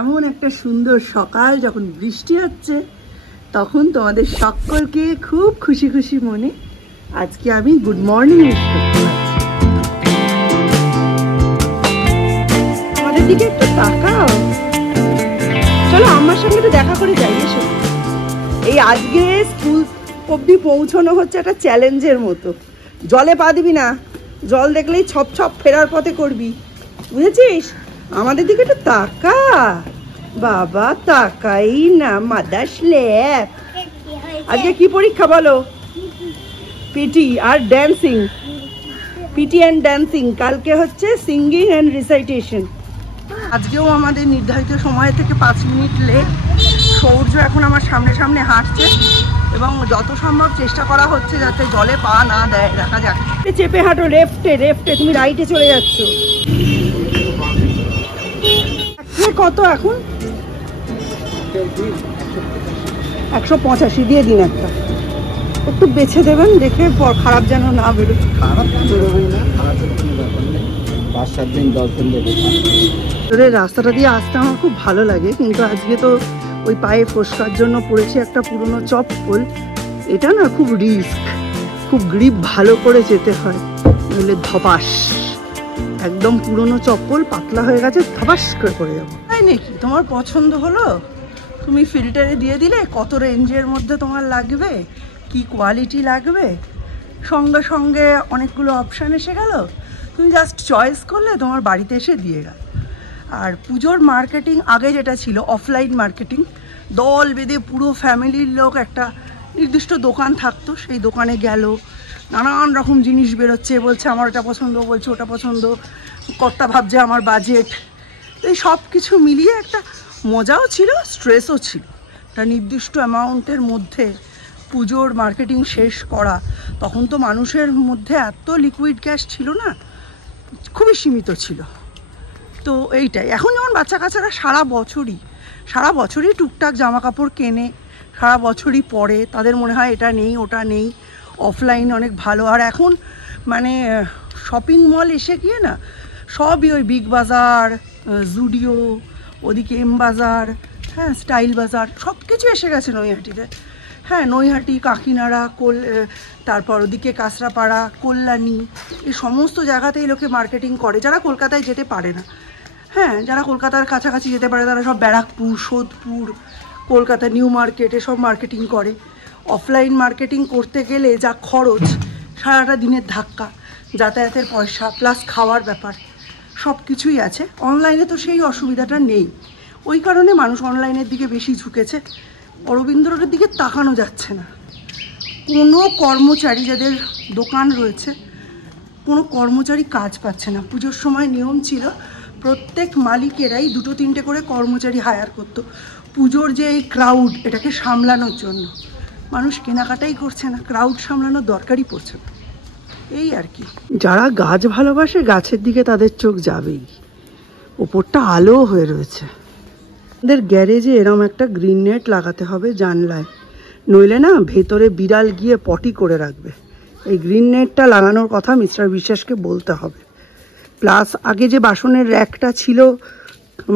এমন একটা সুন্দর সকাল যখন বৃষ্টি হচ্ছে তখন তোমাদের সকলকে খুব খুশি খুশি মনে আজকে আমি গুড মর্নিং উইশ করতে পারছি। আমাদের দিকে একটু তাকাও, চলো আমার সঙ্গে একটু দেখা করে যাই। এসো, এই আজকে স্কুল অবধি পৌঁছানো হচ্ছে একটা চ্যালেঞ্জের মতো। জলে পা দিবি না, জল দেখলেই ছপ ছপ ফেরার পথে করবি, বুঝেছিস? আমাদের দিকে একটু তাকা বাবা, তাকাই না মাদার স্ল্যাপ। আজকে কি পরীক্ষা বলো? পিটি আর ড্যান্সিং, পিটি অ্যান্ড ড্যান্সিং। কালকে হচ্ছে সিঙ্গিং অ্যান্ড রিসাইটেশন। আজকেও আমাদের নির্ধারিত সময় থেকে 5 মিনিট লেট। সৌর্য এখন আমার সামনে সামনে হাঁটছে এবং যত সম্ভব চেষ্টা করা হচ্ছে যাতে জলে পা না দেয়। দেখা যাক, চেপে হাঁটো, লেফটে লেফটে, তুমি রাইটে চলে যাচ্ছ। কত এখন? 185 দিয়ে দিন একটা, একটু বেছে দেবেন দেখে, খারাপ যেন না বেরোয়। রাস্তাটা দিয়ে আসতে আমার খুব ভালো লাগে, কিন্তু আজকে তো ওই পায়ে ফোসকার জন্য পড়েছে একটা পুরনো চপ্পল। এটা না খুব রিস্ক, খুব গ্রিপ ভালো করে যেতে হয়, নইলে ধপাস। একদম পুরনো চপ্পল, পাতলা হয়ে গেছে, ধপাস করে পড়ে যাবো। তাই নাকি? তোমার পছন্দ হলো, তুমি ফিল্টারে দিয়ে দিলে কত রেঞ্জের মধ্যে তোমার লাগবে, কি কোয়ালিটি লাগবে, সঙ্গে সঙ্গে অনেকগুলো অপশান এসে গেল, তুমি জাস্ট চয়েস করলে, তোমার বাড়িতে এসে দিয়ে গেল। আর পুজোর মার্কেটিং আগে যেটা ছিল অফলাইন মার্কেটিং, দল বেঁধে পুরো ফ্যামিলির লোক একটা নির্দিষ্ট দোকান থাকতো, সেই দোকানে গেল, নানান রকম জিনিস বেরোচ্ছে, বলছে আমার এটা পছন্দ, বলছে ওটা পছন্দ, কর্তা ভাবছে আমার বাজেট। এই সব কিছু মিলিয়ে একটা মজাও ছিল, স্ট্রেসও ছিল। একটা নির্দিষ্ট অ্যামাউন্টের মধ্যে পুজোর মার্কেটিং শেষ করা, তখন তো মানুষের মধ্যে এত লিকুইড ক্যাশ ছিল না, খুবই সীমিত ছিল। তো এইটাই এখন যেমন বাচ্চা কাচ্চারা সারা বছরই টুকটাক জামা কাপড় কেনে, সারা বছরই পরে, তাদের মনে হয় এটা নেই ওটা নেই, অফলাইন অনেক ভালো। আর এখন মানে শপিং মল এসে গিয়ে না সবই ওই বিগ বাজার, জুডিও, ওদিকে এম বাজার, হ্যাঁ স্টাইল বাজার, সব কিছু এসে গেছে নৈহাটিতে। হ্যাঁ, নৈহাটি, কাকিনাড়া, তারপর ওদিকে কাঁচরাপাড়া, কল্যাণী, এই সমস্ত জায়গাতেই লোকে মার্কেটিং করে যারা কলকাতায় যেতে পারে না। হ্যাঁ, যারা কলকাতার কাছাকাছি যেতে পারে তারা সব ব্যারাকপুর, সোদপুর, কলকাতা নিউ মার্কেট এসব মার্কেটিং করে। অফলাইন মার্কেটিং করতে গেলে যা খরচ, সারাটা দিনের ধাক্কা, যাতায়াতের পয়সা, প্লাস খাওয়ার ব্যাপার, সব কিছুই আছে। অনলাইনে তো সেই অসুবিধাটা নেই, ওই কারণে মানুষ অনলাইনের দিকে বেশি ঝুঁকেছে। অরবিন্দ রোডের দিকে তাকানো যাচ্ছে না। কোনো কর্মচারী, যাদের দোকান রয়েছে, কোনো কর্মচারী কাজ পাচ্ছে না। পুজোর সময় নিয়ম ছিল প্রত্যেক মালিকেরাই 2-3টে করে কর্মচারী হায়ার করতো, পুজোর যে এই ক্রাউড, এটাকে সামলানোর জন্য। মানুষ কেনাকাটাই করছে না, ক্রাউড সামলানোর দরকারই পড়ছে না, এই আর কি। যারা গাছ ভালোবাসে, গাছের দিকে তাদের চোখ যাবেই। ওপরটা আলো হয়ে রয়েছে। আমাদের গ্যারেজে এরম একটা গ্রিন নেট লাগাতে হবে জানলায়, নইলে না ভেতরে বিড়াল গিয়ে পটি করে রাখবে। এই গ্রিন নেটটা লাগানোর কথা মিস্টার বিশ্বাসকে বলতে হবে। প্লাস আগে যে বাসনের র্যাকটা ছিল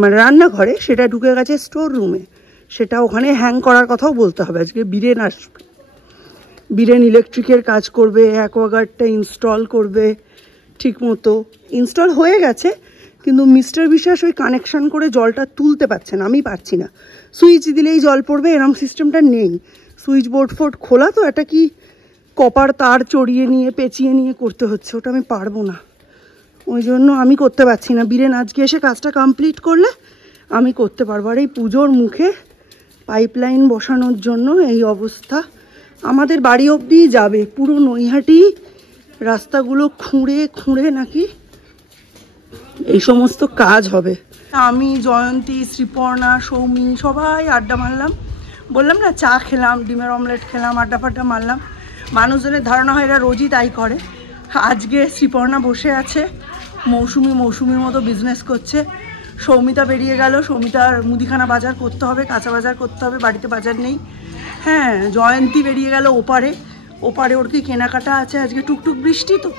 মানে রান্নাঘরে, সেটা ঢুকে গেছে স্টোর রুমে, সেটা ওখানে হ্যাং করার কথাও বলতে হবে। আজকে বীরেন আসবে, বীরেন ইলেকট্রিকের কাজ করবে, অ্যাকোয়াগার্ডটা ইনস্টল করবে। ঠিক মতো ইনস্টল হয়ে গেছে, কিন্তু মিস্টার বিশ্বাস ওই কানেকশান করে জলটা তুলতে পারছে না, আমি পারছি না। সুইচ দিলেই জল পড়বে এরম সিস্টেমটা নেই। সুইচ বোর্ড ফোর্ড খোলা, তো এটা কি কপার তার চড়িয়ে নিয়ে পেঁচিয়ে নিয়ে করতে হচ্ছে, ওটা আমি পারবো না, ওই জন্য আমি করতে পারছি না। বীরেন আজকে এসে কাজটা কমপ্লিট করলে আমি করতে পারবো। আর এই পুজোর মুখে পাইপলাইন বসানোর জন্য এই অবস্থা। আমাদের বাড়ি অবধি যাবে, পুরো নৈহাটি রাস্তাগুলো খুঁড়ে খুঁড়ে নাকি এই সমস্ত কাজ হবে। আমি, জয়ন্তী, শ্রীপর্ণা, সৌমি সবাই আড্ডা মারলাম। বললাম না, চা খেলাম, ডিমের অমলেট খেলাম, আড্ডা ফাড্ডা মারলাম। মানুষজনের ধারণা হয় এরা রোজই তাই করে। আজকে শ্রীপর্ণা বসে আছে, মৌসুমির মতো বিজনেস করছে। সৌমিতা বেরিয়ে গেল, সৌমিতার মুদিখানা বাজার করতে হবে, কাঁচা বাজার করতে হবে, বাড়িতে বাজার নেই। হ্যাঁ, জয়ন্তী বেরিয়ে গেল ওপারে, ওর কি কেনাকাটা আছে। আজকে টুকটুক বৃষ্টি, তো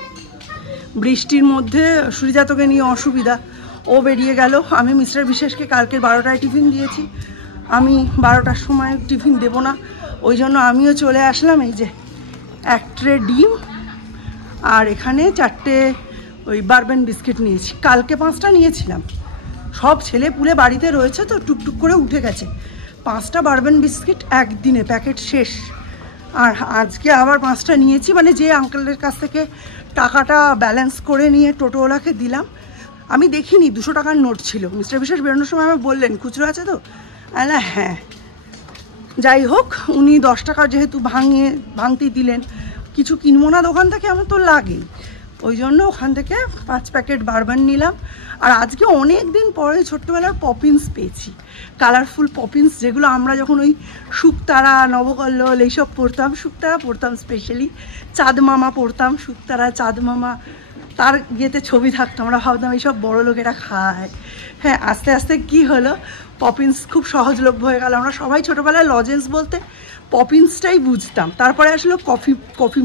বৃষ্টির মধ্যে সুরিজাতকে নিয়ে অসুবিধা, ও বেরিয়ে গেল। আমি মিস্টার বিশ্বাসকে কালকে 12টায় টিফিন দিয়েছি, আমি 12টার সময় টিফিন দেব না, ওই জন্য আমিও চলে আসলাম। এই যে এক ট্রে ডিম আর এখানে 4টে ওই বারবেন বিস্কিট নিয়েছি। কালকে 5টা নিয়েছিলাম, সব ছেলে পুলে বাড়িতে রয়েছে তো টুকটুক করে উঠে গেছে। 5টা বারবেন বিস্কিট একদিনে প্যাকেট শেষ। আর আজকে আবার 5টা নিয়েছি, মানে যে আঙ্কেলের কাছ থেকে টাকাটা ব্যালেন্স করে নিয়ে টোটোওয়ালাকে দিলাম। আমি দেখিনি 200 টাকার নোট ছিল। মিস্টার বিশ্বাস বেরোনোর সময় আমাকে বললেন খুচরো আছে তো, না হ্যাঁ। যাই হোক, উনি 10 টাকা যেহেতু ভাঙতেই দিলেন, কিছু কিনবো না দোকান থেকে, আমার তো লাগেই, ওই জন্য ওখান থেকে 5 প্যাকেট বারবান নিলাম। আর আজকে অনেক দিন পরে ছোট্টবেলার পপিন্স পেয়েছি, কালারফুল পপিন্স, যেগুলো আমরা যখন ওই শুকতারা, নবকল্লোল এইসব পড়তাম, শুকতারা পড়তাম স্পেশালি, চাঁদ মামা পড়তাম, শুকতারা চাঁদ মামা, তার ইয়েতে ছবি থাকতো, আমরা ভাবতাম এইসব বড় লোকেরা খায়। হ্যাঁ, আস্তে আস্তে কি হলো, পপিন্স খুব সহজলভ্য হয়ে গেল। আমরা সবাই ছোটোবেলায় লজেন্স বলতে পপিন্সটাই বুঝতাম, তারপরে আসলো কফি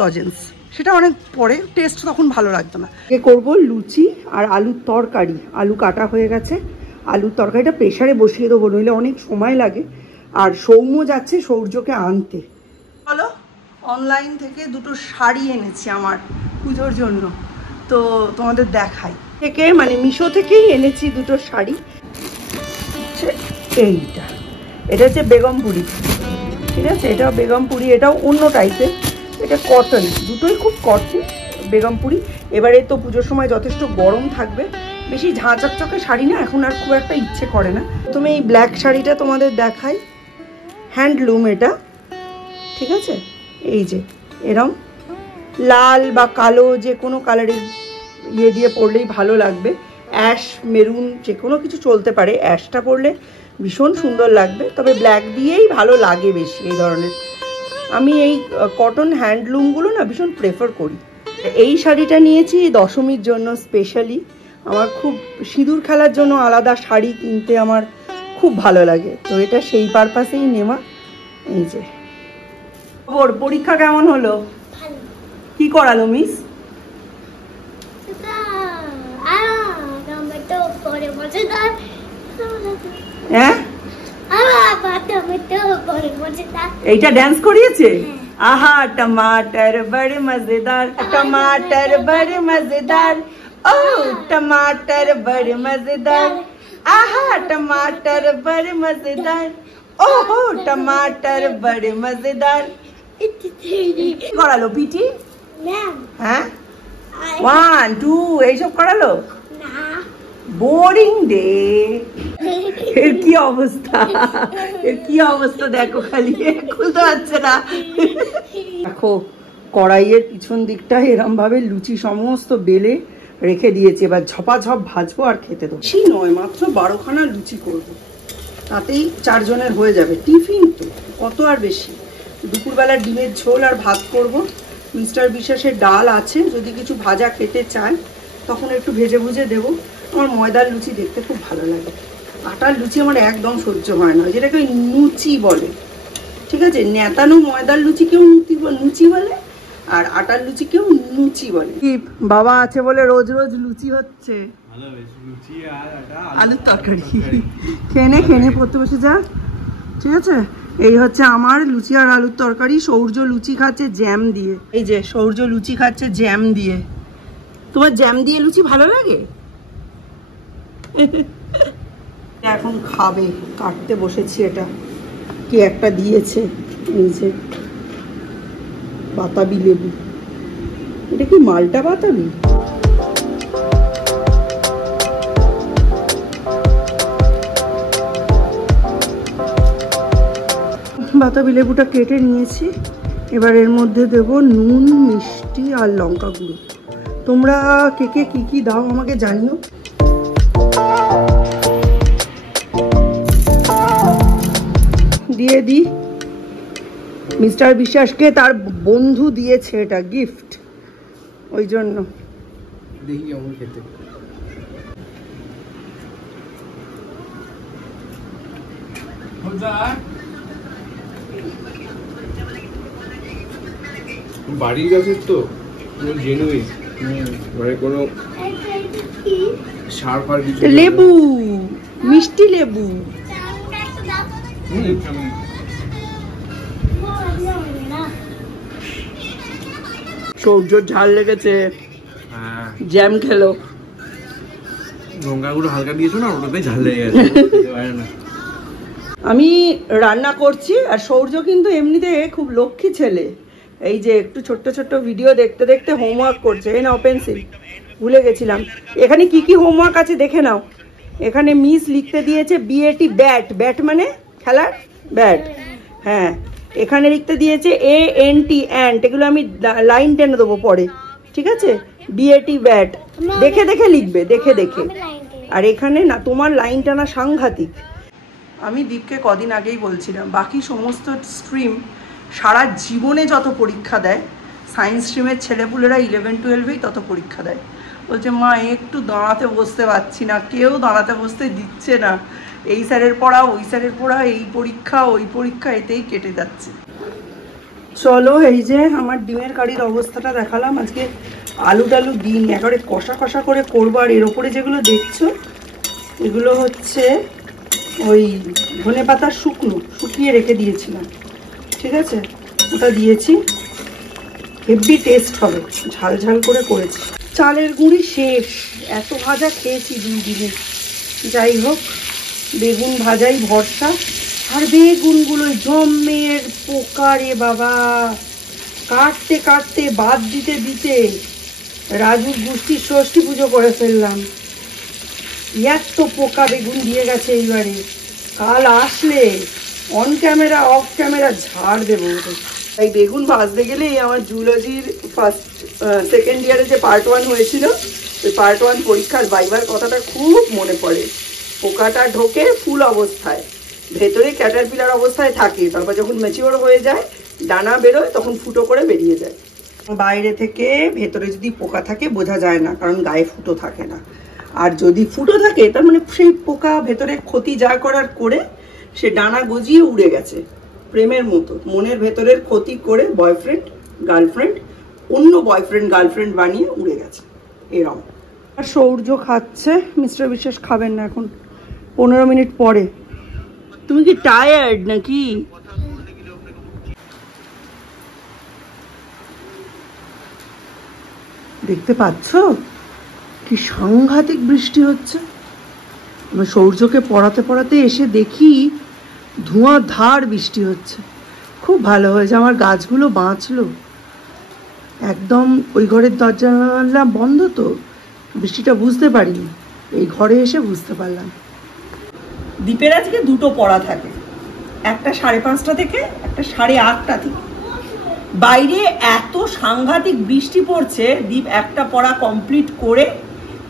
লজেন্স, সেটা অনেক পরে, টেস্ট তখন ভালো লাগতো না। করবো লুচি আর আলুর তরকারি। আলু কাটা হয়ে গেছে, আলুর তরকারিটা প্রেশারে বসিয়ে দেবো, নইলে অনেক সময় লাগে। আর সৌম্য যাচ্ছে সৌর্যকে আনতে। বলো, অনলাইন থেকে 2টো শাড়ি এনেছি আমার পুজোর জন্য, তো তোমাদের দেখাই। থেকে মানে মিশো থেকেই এনেছি 2টো শাড়ি। এটা হচ্ছে বেগমপুরি, ঠিক আছে, এটাও বেগমপুরি, এটাও অন্য টাইপের, এটা কটন, দুটোই খুব কটন বেগমপুরি। এবারে তো পুজোর সময় যথেষ্ট গরম থাকবে, বেশি ঝাঁচকচকে শাড়ি না, এখন আর খুব একটা ইচ্ছে করে না। প্রথমে এই ব্ল্যাক শাড়িটা তোমাদের দেখাই, হ্যান্ডলুম এটা, ঠিক আছে। এই যে এরম লাল বা কালো যে কোনো কালারের ইয়ে দিয়ে পরলেই ভালো লাগবে, অ্যাশ মেরুন যে কোনো কিছু চলতে পারে, অ্যাশটা পরলে ভীষণ সুন্দর লাগবে, তবে ব্ল্যাক দিয়েই ভালো লাগে বেশি এই ধরনের। আমি এই কটন হ্যান্ডলুমগুলো না ভীষণ প্রেফার করি। এই শাড়িটা নিয়েছি দশমীর জন্য স্পেশালি, আমার খুব সিঁদুর খেলার জন্য আলাদা শাড়ি কিনতে আমার খুব ভালো লাগে, তো এটা সেই পারপাসেই নেওয়া। এই যে ওর পরীক্ষা কেমন হলো, কি করালো মিস? হ্যাঁ, এইটা ডান্স করিয়েছে। আহা টমাটার বড় মজেদার, টমাটার বড় মজেদার, ও টমাটার বড় মজেদার, আহা টমাটার বড় মজেদার, ওহো টমাটার বড় মজেদার। করালো পিটি? হ্যাঁ, 1 2 এইসব করালো? Boring day. এর কি অবস্থা, এর কি অবস্থা দেখো, খালি খুলতে পারছে না। দেখো কড়াইয়ের পিছন দিকটা এরম ভাবে লুচি সমস্ত বেলে রেখে দিয়েছি, এবার ঝপাঝপ ভাজবো আর খেতে দেবো। বেশি নয়, মাত্র 12খানা লুচি করবো, তাতেই 4 জনের হয়ে যাবে। টিফিন তো কত আর বেশি। দুপুরবেলা ডিমের ঝোল আর ভাত করব। মিস্টার বিশ্বাসের ডাল আছে, যদি কিছু ভাজা খেতে চায় তখন একটু ভেজে ভুজে দেবো। আমার ময়দার লুচি দেখতে খুব ভালো লাগে, আটার লুচি আমার একদম সহ্য হয় না, যেটাকে ওই নুচি বলে, ঠিক আছে। নেতানো ময়দার লুচি কেউ নুচি বলে, আর আটার লুচি কেউ নুচি বলে। কি বাবা আছে বলে রোজ রোজ লুচি হচ্ছে, আলুর তরকারি খেনে পড়তে বসে যা, ঠিক আছে। এই হচ্ছে আমার লুচি আর আলুর তরকারি। সৌর্য লুচি খাচ্ছে জ্যাম দিয়ে, এই যে সৌর্য লুচি খাচ্ছে জ্যাম দিয়ে। তোমার জ্যাম দিয়ে লুচি ভালো লাগে? এখন খাবে, কাটতে বসেছি। এটা কে একটা দিয়েছে, এই যে বাতাবি লেবু, এটা কি মালটা বাতাবি? বাতাবি লেবুটা কেটে নিয়েছি, এবার এর মধ্যে দেব নুন, মিষ্টি আর লঙ্কা গুঁড়ো। তোমরা কে কে কি কি দাও আমাকে জানিও। দিয়ে দিই, মিস্টার বিশ্বাসকে তার বন্ধু দিয়েছে এটা গিফট, ওই জন্য। দেখি কেমন খেতে। বাড়ির গাছের তো জেনুইন, মানে কোনো লেবু, মিষ্টি লেবু। সূর্যর ঝাল লেগেছে, জ্যাম খেলো। লঙ্কাগুলো হালকা দিয়েছো না, ওটাতে ঝাল লেগে গেছে। আমি রান্না করছি আর সূর্য কিন্তু এমনিতে খুব লক্ষ্মী ছেলে। এই যে একটু ছোট্ট ছোট্ট ভিডিও দেখতে দেখতে হোমওয়ার্ক করছে। এই নাও পেন্সিল, ভুলে গেছিলাম। এখানে কি কি হোমওয়ার্ক আছে দেখে নাও। এখানে মিস লিখতে দিয়েছে বিএটি ব্যাট, ব্যাট মানে খেলার ব্যাট। হ্যাঁ, এখানে লিখতে দিয়েছে ANT অ্যান্ট, এগুলো আমি লাইন টেনে দেবো পরে, ঠিক আছে? বিএটি ব্যাট, দেখে দেখে লিখবে, দেখে দেখে। আর এখানে না, তোমার লাইন টানা সাংঘাতিক। আমি দীপকে কদিন আগেই বলছিলাম, বাকি সমস্ত স্ট্রিম সারা জীবনে যত পরীক্ষা দেয়, সায়েন্স স্ট্রিমের ছেলেপুলেরা 11-12-এই তত পরীক্ষা দেয়। বলছে মা একটু দাঁড়াতে বসতে পারছি না, কেউ দাঁড়াতে বসতে দিচ্ছে না, এই স্যারের পড়া ওই স্যারের পড়া, এই পরীক্ষা ওই পরীক্ষা, এতেই কেটে যাচ্ছে। চলো, এই যে আমার ডিমের কারির অবস্থাটা দেখালাম। আজকে আলু টালু ডিম একেবারে কষা কষা করে করবো। আর এর ওপরে যেগুলো দেখছো এগুলো হচ্ছে ওই ধনে পাতার শুকিয়ে রেখে দিয়েছিলাম, ঠিক আছে? ওটা দিয়েছি, হেভি টেস্ট হবে, ঝাল ঝাল করে করেছি। চালের গুঁড়ি শেষ, এত ভাজা খেয়েছি 2 দিনে। যাই হোক, বেগুন ভাজাই ভরসা। আর বেগুনগুলো জমের পোকা রে বাবা, কাটতে কাটতে বাদ দিতে দিতে রাজুর গোষ্ঠীর ষষ্ঠী পুজো করে ফেললাম। এত পোকা বেগুন দিয়ে গেছে এইবারে। কাল আসলে অন ক্যামেরা অফ ক্যামেরা ঝাড় দেবো। তাই বেগুন ভাজতে গেলেই আমার জুলজির সেকেন্ড ইয়ারে যে পার্ট 1 হয়েছিল, ওই পার্ট 1 পরীক্ষার ভাইবার কথাটা খুব মনে পড়ে। পোকাটা ঢোকে ফুল অবস্থায়, ভেতরে ক্যাটারপিলার অবস্থায় থাকে, তারপর যখন ম্যাচিওর হয়ে যায়, ডানা বেরোয়, তখন ফুটো করে বেরিয়ে যায়। বাইরে থেকে ভেতরে যদি পোকা থাকে বোঝা যায় না, কারণ গায়ে ফুটো থাকে না। আর যদি ফুটো থাকে তার মানে সেই পোকা ভেতরে ক্ষতি যা করার করে সে ডানা গজিয়ে উড়ে গেছে, প্রেমের মতো মনের ভেতরের ক্ষতি করে বয়ফ্রেন্ড গার্লফ্রেন্ড অন্য বয়ফ্রেন্ড গার্লফ্রেন্ড বানিয়ে উড়ে গেছে, এরকম। আর সৌর্য খাচ্ছে, মিস্টার বিশ্বাস খাবেন না এখন, 15 মিনিট পরে। তুমি কি টায়ার্ড নাকি? দেখতে পাচ্ছ কি সাংঘাতিক বৃষ্টি হচ্ছে। আমি সূর্যকে পড়াতে পড়াতে এসে দেখি ধোঁয়াধার বৃষ্টি হচ্ছে। খুব ভালো হয়েছে, আমার গাছগুলো বাঁচলো। একদম ওই ঘরের দরজা বন্ধ, তো বৃষ্টিটা বুঝতে পারিনি, এই ঘরে এসে বুঝতে পারলাম। দ্বীপের আজকে 2টো পড়া থাকে, একটা 5:30 থেকে, একটা 8:30 থেকে। বাইরে এত সাংঘাতিক বৃষ্টি পড়ছে, দীপ একটা পড়া কমপ্লিট করে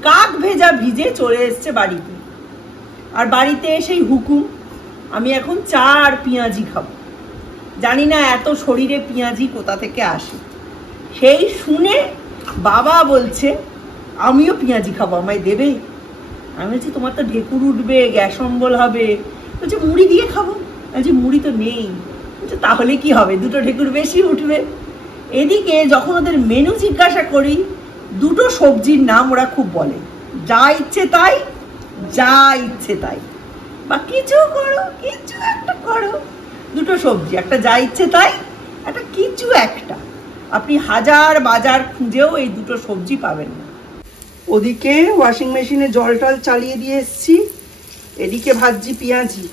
কাক ভেজা ভিজে চলে এসছে বাড়িতে। আর বাড়িতে এসেই হুকুম, আমি এখন চা আর পেঁয়াজি খাবো। জানি না এত শরীরে পেঁয়াজি কোথা থেকে আসে। সেই শুনে বাবা বলছে আমিও পেঁয়াজি খাবো, আমায় দেবে? আমি বলছি তোমার তো ঢেকুর উঠবে, গ্যাস অম্বল হবে। বলছে মুড়ি দিয়ে খাবো। বলছি মুড়ি তো নেই। বলছে তাহলে কি হবে, 2টো ঢেকুর বেশি উঠবে। এদিকে যখন ওদের মেনু জিজ্ঞাসা করি, 2টো সবজির নাম ওরা খুব বলে, যা ইচ্ছে তাই, যা ইচ্ছে তাই, বা কিছু করো, কিছু একটা করো। 2টো সবজি, একটা যা ইচ্ছে তাই, একটা কিছু একটা। আপনি হাজার বাজার খুঁজেও এই 2টো সবজি পাবেন না। ওদিকে ওয়াশিং মেশিনে জল টল চালিয়ে দিয়ে এসছি, এদিকে ভাজছি পেঁয়াজি।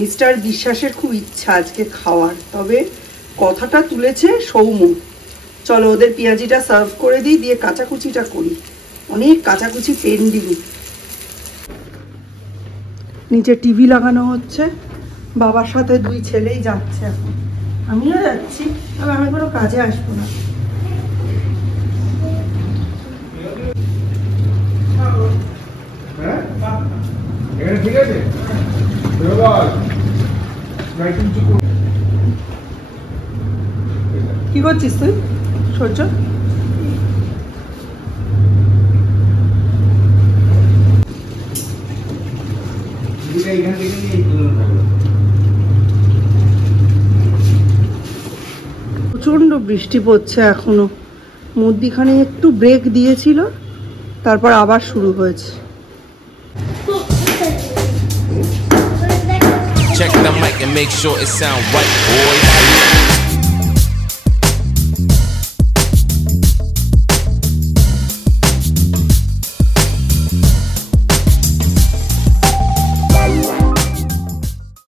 মিস্টার বিশ্বাসের খুব ইচ্ছা আজকে খাওয়ার, তবে কথাটা তুলেছে সৌম্য। চলো ওদের পেঁয়াজিটা সার্ভ করে দিই, দিয়ে কাচাকুচিটা করি, অনেক কাচাকুচি পেন্ডিং। নিচে টিভি লাগানো হচ্ছে, বাবার সাথে 2 ছেলেই যাচ্ছে এখন, আমিও যাচ্ছি, তবে আমি কোনো কাজে আসবো না। ঠিক আছে, কি করছিস তুই সূর্য? প্রচন্ড বৃষ্টি পড়ছে এখনো, মধ্যিখানে একটু ব্রেক দিয়েছিল, তারপর আবার শুরু হয়েছে। Check the mic and make sure it sound right, boys.